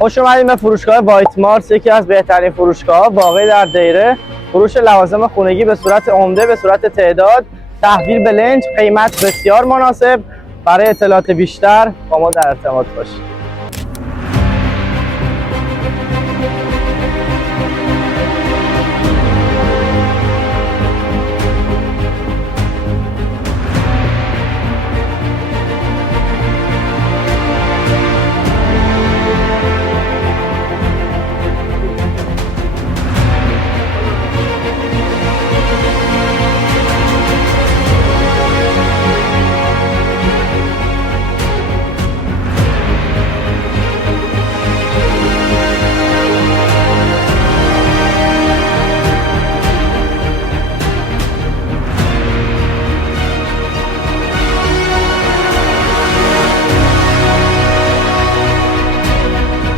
خوش اومدید به فروشگاه وایت مارس، یکی از بهترین فروشگاه‌ها واقع در دیره. فروش لوازم خانگی به صورت عمده، به صورت تعداد، تحویل به لنج، قیمت بسیار مناسب. برای اطلاعات بیشتر با ما در ارتباط باشید.